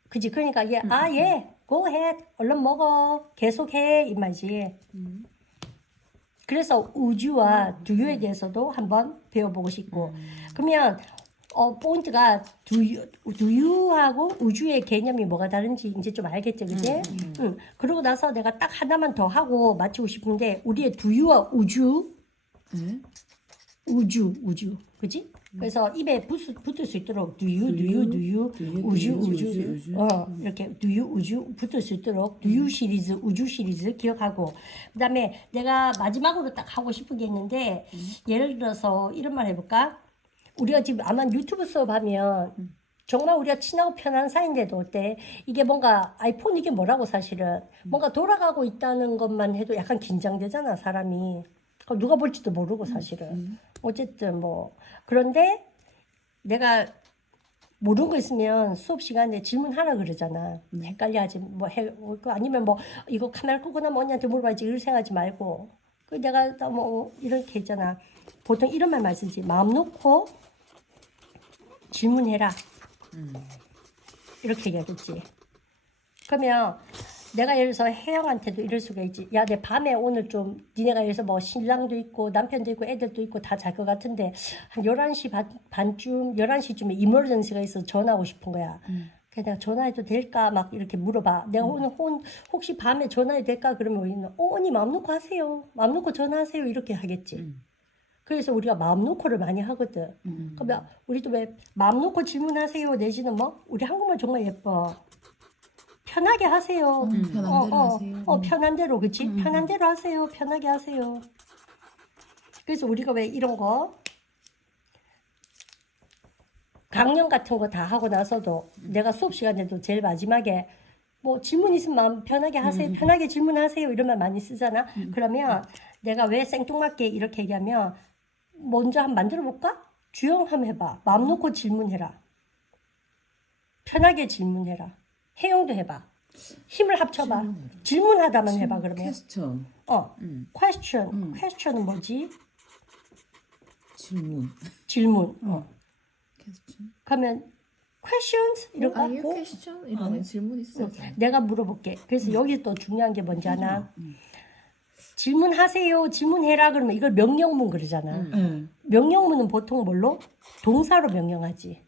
그지? 그러니까 얘 go ahead. 얼른 먹어. 계속해 이 말이지. 그래서 우주와 두유에 대해서도 한번 배워보고 싶고 그러면 포인트가 두유하고 우주의 개념이 뭐가 다른지 이제 좀 알겠지, 그지? 그러고 나서 내가 딱 하나만 더 하고 마치고 싶은데 우리의 두유와 우주, 그지? 그래서 입에 붙을 수 있도록 두유, 우주, 이렇게 두유, 우주 붙을 수 있도록 두유 시리즈, 우주 시리즈 기억하고 그다음에 내가 마지막으로 딱 하고 싶은 게 있는데 예를 들어서 이런 말 해볼까? 우리가 지금 아마 유튜브 수업하면 정말 우리가 친하고 편한 사이인데도 어때? 이게 뭔가 아이폰 이게 뭐라고 사실은 뭔가 돌아가고 있다는 것만 해도 약간 긴장되잖아 사람이. 누가 볼지도 모르고 사실은. 어쨌든 뭐 그런데 내가 모르는 거 있으면 수업 시간에 질문하라 그러잖아. 헷갈려하지 아니면 뭐 이거 카메라 끄고 나면 언니한테 물어봐야지 이렇게 생각하지 말고. 내가 뭐 이렇게 했잖아. 보통 이런 말 많이 쓰지. 마음 놓고 질문해라. 이렇게 얘기하겠지. 그러면 내가 예를 들어서 혜영한테도 이럴 수가 있지. 야, 내 밤에 오늘 좀 니네가 예를 들어서 뭐 신랑도 있고 남편도 있고 애들도 있고 다 잘 것 같은데 한 11시 반쯤 11시쯤에 이머전시가 있어서 전화하고 싶은 거야. 그래서 내가 전화해도 될까 막 이렇게 물어봐. 내가 오늘 혹시 밤에 전화해도 될까 그러면 우리는 언니 마음 놓고 하세요. 마음 놓고 전화하세요 이렇게 하겠지. 그래서 우리가 마음 놓고를 많이 하거든. 그러면 우리도 왜 마음 놓고 질문하세요 내지는 뭐 우리 한국말 정말 예뻐. 편하게 하세요. 편한 대로 하세요. 편한 대로 그치? 편한 대로 하세요. 편하게 하세요. 그래서 우리가 왜 이런 거 강연 같은 거 다 하고 나서도 내가 수업 시간에도 제일 마지막에 뭐 질문 있으면 마음 편하게 하세요. 편하게 질문하세요. 이런 말 많이 쓰잖아. 그러면 내가 왜 생뚱맞게 이렇게 얘기하면 먼저 한번 만들어 볼까? 주영 한번 해봐. 마음 놓고 질문해라. 편하게 질문해라. 혜영도 해봐. 힘을 합쳐봐. 질문하다만 해봐 그러면. 퀘스천. question. question은 뭐지? 질문. 질문. 퀘스천. 그러면 questions 이럴까? 아유 퀘스천 이런 질문 있어요. 내가 물어볼게. 그래서 여기 또 중요한 게 뭔지 아나? 질문하세요. 질문해라 그러면 이걸 명령문 그러잖아. 명령문은 보통 뭘로? 동사로 명령하지.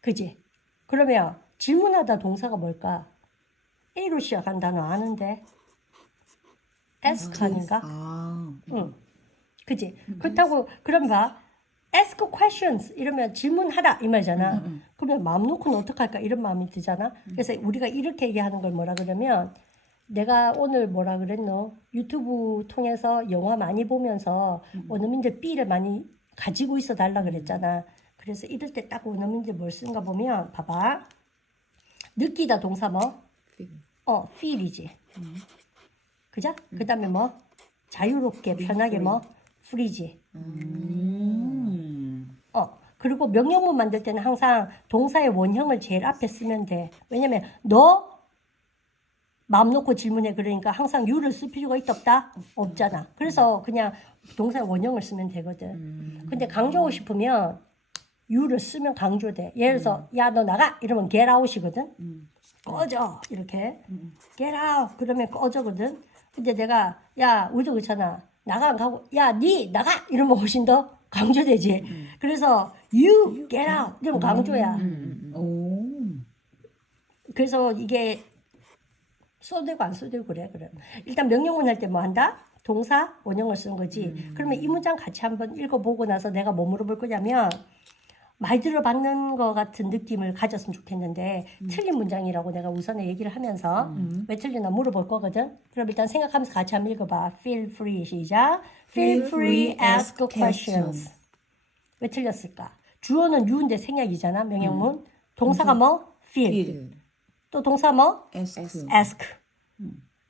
그지? 그러면 질문하다 동사가 뭘까? A로 시작한 단어 아는데? ask 아닌가? 응. 그지? 그렇다고 그럼 봐. ask questions 이러면 질문하라 이 말이잖아. 그러면 마음 놓고는 어떡할까 이런 마음이 들잖아. 그래서 우리가 이렇게 얘기하는 걸 뭐라 그러면 내가 오늘 뭐라 그랬노? 유튜브 통해서 영화 많이 보면서 원어민들 B를 많이 가지고 있어 달라 그랬잖아. 그래서 이럴 때 딱 원어민들 뭘 쓴가 보면 봐봐. 느끼다 동사 뭐? feel이지. 그죠? 그 다음에 뭐? 자유롭게 편하게 뭐? free지. 그리고 명령문 만들 때는 항상 동사의 원형을 제일 앞에 쓰면 돼. 왜냐면 너 마음 놓고 질문해 그러니까 항상 you를 쓸 필요가 있다 없다? 없잖아. 그래서 그냥 동사의 원형을 쓰면 되거든. 근데 강조하고 싶으면 you를 쓰면 강조돼. 예를 들어서 야 너 나가 이러면 get out이거든. 꺼져 이렇게 get out 그러면 꺼져거든. 근데 내가 야 우리도 그렇잖아. 나가 안 가고 야 니 나가 이러면 훨씬 더 강조되지. 그래서 you get out 이러면 강조야. 그래서 이게 써도 되고 안 써도 되고 그래. 일단 명령문 할 때 뭐 한다? 동사 원형을 쓰는 거지. 그러면 이 문장 같이 한번 읽어보고 나서 내가 뭐 물어볼 거냐면 많이 들어봤는 것 같은 느낌을 가졌으면 좋겠는데 틀린 문장이라고 내가 우선에 얘기를 하면서 왜 틀리나 물어볼 거거든. 그럼 일단 생각하면서 같이 한번 읽어봐. Feel free 시작. Feel free ask questions. 왜 틀렸을까? 주어는 you인데 생략이잖아. 명령문. 동사가 뭐? feel. 또 동사 뭐? ask.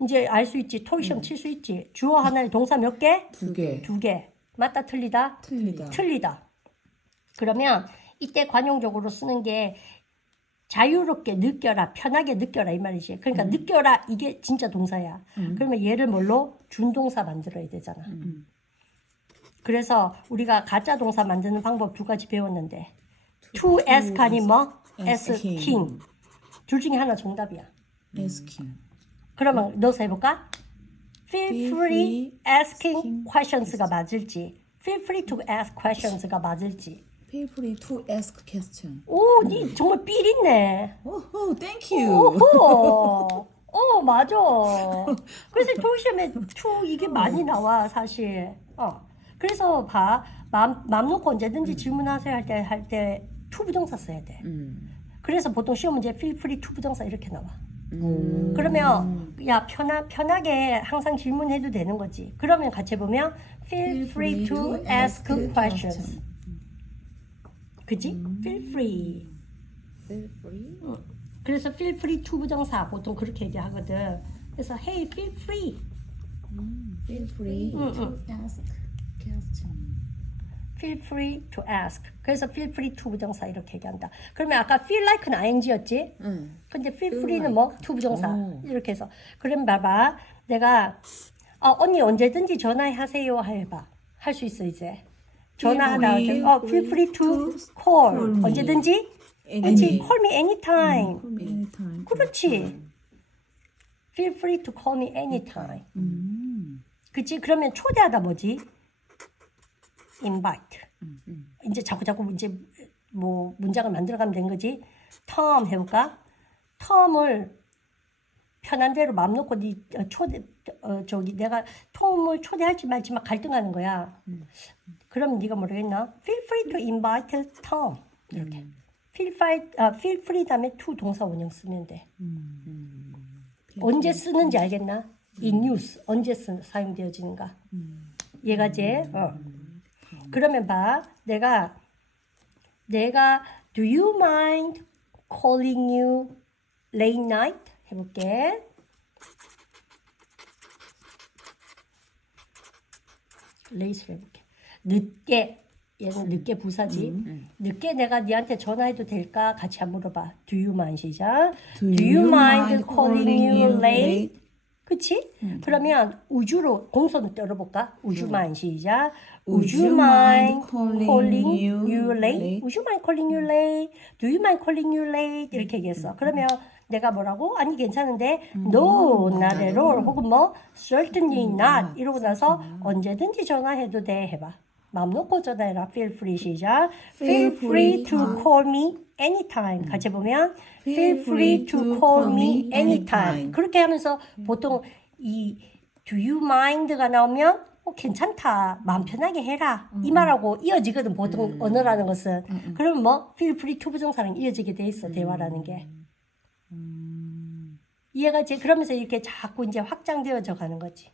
이제 알 수 있지. 토익 시험 칠 수 있지. 주어 하나에 동사 몇 개? 두 개. 두 개. 맞다 틀리다? 틀리다. 그러면 이때 관용적으로 쓰는 게 자유롭게 느껴라, 편하게 느껴라 이 말이지. 그러니까 느껴라 이게 진짜 동사야. 그러면 얘를 뭘로? 준동사 만들어야 되잖아. 그래서 우리가 가짜 동사 만드는 방법 두 가지 배웠는데 to ask 아니 뭐? asking. 둘 중에 하나 정답이야. asking. 그러면 넣어서 해볼까? Feel free asking questions가 맞을지 Feel free to ask questions가 맞을지 Feel free to ask question. 오, 니 정말 삘 있네. 오호, thank you. 오호. 맞아. 그래서 토시험에 to 이게 많이 나와 사실. 그래서 봐. 마음 놓고 언제든지 질문하세요 할 때 to 부정사 써야 돼. 그래서 보통 시험 문제 feel free to 부정사 이렇게 나와. 그러면 야 편하게 항상 질문해도 되는 거지. 그러면 같이 해보면 feel free to ask questions. 그지? feel free. Feel free. 그래서 feel free to 부정사 보통 그렇게 얘기하거든. 그래서 hey feel free. Feel free to ask question. feel free to ask. 그래서 feel free to 부정사 이렇게 얘기한다. 그러면 아까 feel like는 ing였지? 근데 feel free는 뭐? to 부정사. 이렇게 해서. 그럼 봐봐. 내가 언니 언제든지 전화하세요 해봐. 할 수 있어 이제. 전화하다. feel free to call. 언제든지? 그렇지. call me anytime. Anytime. 그렇지. feel free to call me anytime. 그치? 그러면 초대하다 뭐지? invite. 이제 자꾸 이제 뭐 문장을 만들어가면 된 거지. 텀 해볼까? 텀을 편한 대로 마음 놓고 내가 톰을 초대할지 말지 막 갈등하는 거야. 그럼 네가 모르겠나? Feel free to invite Tom. 이렇게. feel free 다음에 to 동사 원형 쓰면 돼. 언제 쓰는지 알겠나? in use. 언제 사용되어지는가. 이해가지? 그러면 봐. 내가 do you mind calling you late night? 해볼게. 레이스를 해볼게. 늦게, 얘는 늦게 부사지. 늦게 내가 니한테 전화해도 될까? 같이 한번 물어봐. Do you mind? 시작. Do you mind calling you late? 그치? 그러면 우주로 공손을 떨어볼까? Would you mind? 시작. Would you mind calling you late? Would you mind calling you late? Do you mind calling you late? 이렇게 얘기했어. 그러면 내가 뭐라고? 아니 괜찮은데 No, not at all. 혹은 뭐 Certainly not. 이러고 나서 언제든지 전화해도 돼 해봐. 마음 놓고 전화해라. Feel free 시작. Feel free to call me anytime. 같이 보면 Feel free to call me anytime. 그렇게 하면서 보통 이 Do you mind가 나오면 괜찮다. 마음 편하게 해라. 이 말하고 이어지거든. 보통 언어라는 것은. 그러면 뭐 Feel free to 부정사랑 이어지게 돼 있어. 대화라는 게. 이해가지? 그러면서 이렇게 자꾸 이제 확장되어져 가는 거지.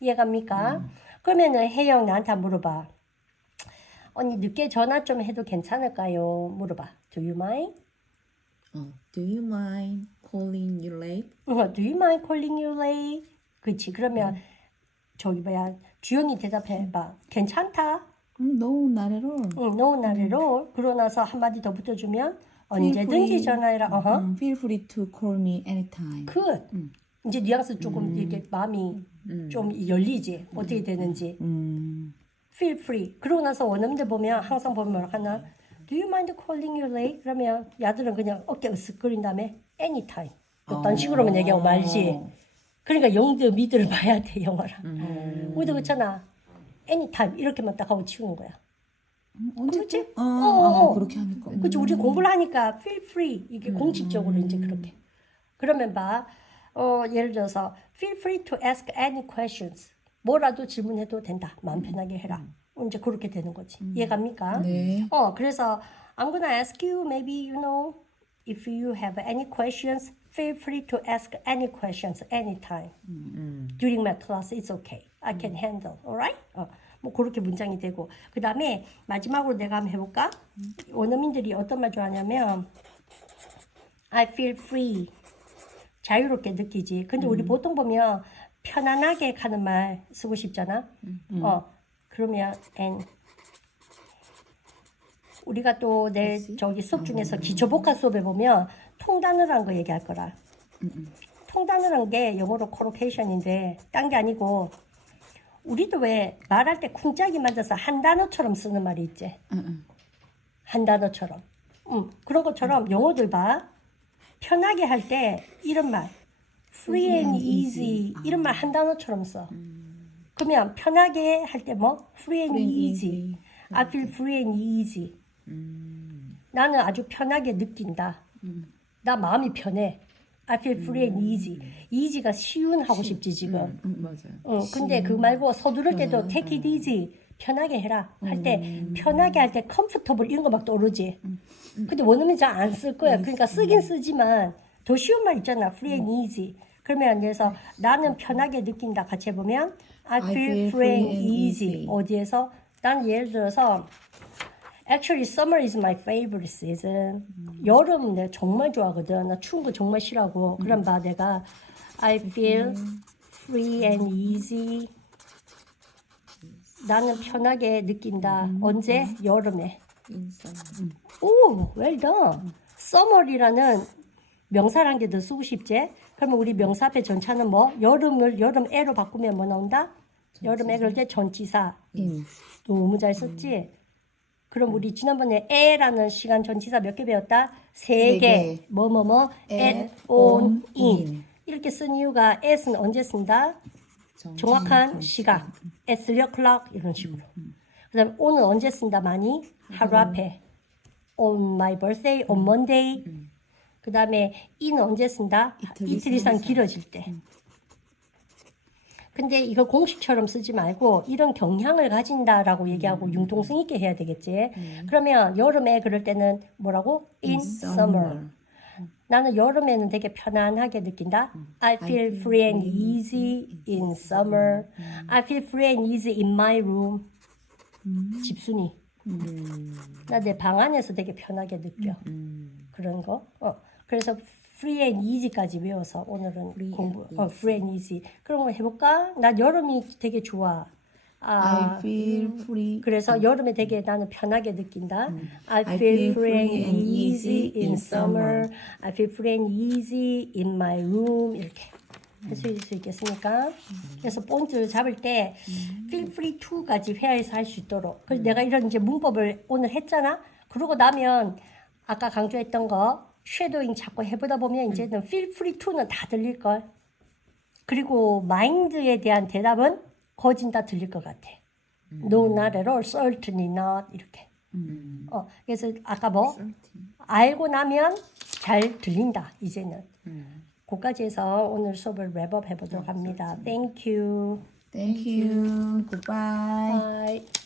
이해갑니까? 그러면은 혜영 나한테 한번 물어봐. 언니 늦게 전화 좀 해도 괜찮을까요? 물어봐. Do you mind? Do you mind calling you late? Do you mind calling you late? 그렇지. 그러면 저기 뭐야 주연이 대답해봐. 괜찮다. No, not at all. No, not at all. 그러고 나서 한마디 더 붙여주면 언제든지 전화해라. Feel free to call me anytime. Good. 이제 뉘앙스 조금 이렇게 마음이 좀 열리지. 어떻게 되는지. Feel free. 그러고 나서 원어민들 보면 항상 보면 뭐라 하나? Do you mind calling you late? 그러면 야들은 그냥 어깨 으쓱거린 다음에 anytime. 어떤 식으로만 얘기하고 말지. 그러니까 영드 미드를 봐야 돼 영어랑. 우리도 그렇잖아. anytime 이렇게만 딱 하고 치우는 거야. 언제지? 그렇게 하니까. 그렇지. 우리 공부를 하니까 feel free 이게 공식적으로 이제 그렇게. 그러면 봐. 예를 들어서 feel free to ask any questions. 뭐라도 질문해도 된다. 마음 편하게 해라. 이제 그렇게 되는 거지. 이해갑니까? 네. 그래서 I'm gonna ask you maybe if you have any questions, feel free to ask any questions anytime. During my class, it's okay. I can handle. Alright? 뭐 그렇게 문장이 되고 그 다음에 마지막으로 내가 한번 해볼까? 원어민들이 어떤 말 좋아하냐면 I feel free. 자유롭게 느끼지. 근데 우리 보통 보면 편안하게 가는 말 쓰고 싶잖아. 그러면 and 우리가 또 내 저기 수업 중에서 기초복합 수업에 보면 통단어라는 거 얘기할 거라. 통단어라는 게 영어로 collocation인데 딴 게 아니고 우리도 왜 말할 때 쿵짝이 맞아서 한 단어처럼 쓰는 말이 있지. 한 단어처럼. 그런 것처럼 영어들 봐. 편하게 할 때 이런 말 free and easy 이런 말 한 단어처럼 써. 그러면 편하게 할 때 뭐? free and easy. I feel free and easy. 나는 아주 편하게 느낀다. 나 마음이 편해. I feel free and easy. easy가 쉬운 하고 싶지 지금. 맞아요. 근데 그 말고 서두를 때도 take it easy. 편하게 해라. 할 때 편하게 할 때 comfortable 이런 거 막 떠오르지. 근데 원어민 잘 안 쓸 거야. 그러니까 쓰긴 쓰지만 더 쉬운 말 있잖아. free and easy. 그러면 그래서 나는 편하게 느낀다. 같이 해보면 I feel free and easy. 어디에서? 난 예를 들어서 Actually, summer is my favorite season. 여름 내가 정말 좋아하거든. 나 추운 거 정말 싫어하고. 그럼 봐, 내가 I feel free and easy. 나는 편하게 느낀다. 언제? 여름에. 오, well done. summer이라는 명사란 게 더 쓰고 싶지? 그러면 우리 명사 앞에 전차는 뭐? 여름에로 바꾸면 뭐 나온다? 여름에 그럴 때 전치사. 너무 잘 썼지? 그럼 우리 지난번에 에라는 시간 전치사 몇 개 배웠다? 3개. 뭐뭐뭐 at, on, in. 이렇게 쓴 이유가 at은 언제 쓴다? 정확한 시각. at 3 o'clock 이런 식으로. 그 다음에 on은 언제 쓴다 많이? 하루 앞에. on my birthday, on Monday. 그 다음에 in 언제 쓴다? 이틀 이상 길어질 때. 근데 이거 공식처럼 쓰지 말고 이런 경향을 가진다라고 얘기하고 융통성 있게 해야 되겠지. 그러면 여름에 그럴 때는 뭐라고? In summer. 나는 여름에는 되게 편안하게 느낀다. I feel free and easy in summer. I feel free and easy in my room. 집순이. 나 내 방 안에서 되게 편하게 느껴. 그런 거. 그래서 free and easy까지 외워서 오늘은 공부. free and easy. 그런 거 해볼까? 난 여름이 되게 좋아. I feel free. 그래서 여름에 되게 나는 편하게 느낀다. I feel free and easy in summer. I feel free and easy in my room. 이렇게 해줄 수 있겠습니까? 그래서 포인트를 잡을 때 feel free to까지 회화해서 할 수 있도록. 그래서 내가 이런 이제 문법을 오늘 했잖아. 그러고 나면 아까 강조했던 거 쉐도잉 자꾸 해보다 보면 이제는 feel free to는 다 들릴 걸. 그리고 mind에 대한 대답은 거진 다 들릴 것 같아. No, not at all, certainly not 이렇게. 그래서 아까 뭐 알고 나면 잘 들린다 이제는. 그까지 해서 오늘 수업을 랩업 해보도록 합니다. Thank you. Thank you. Goodbye. Bye.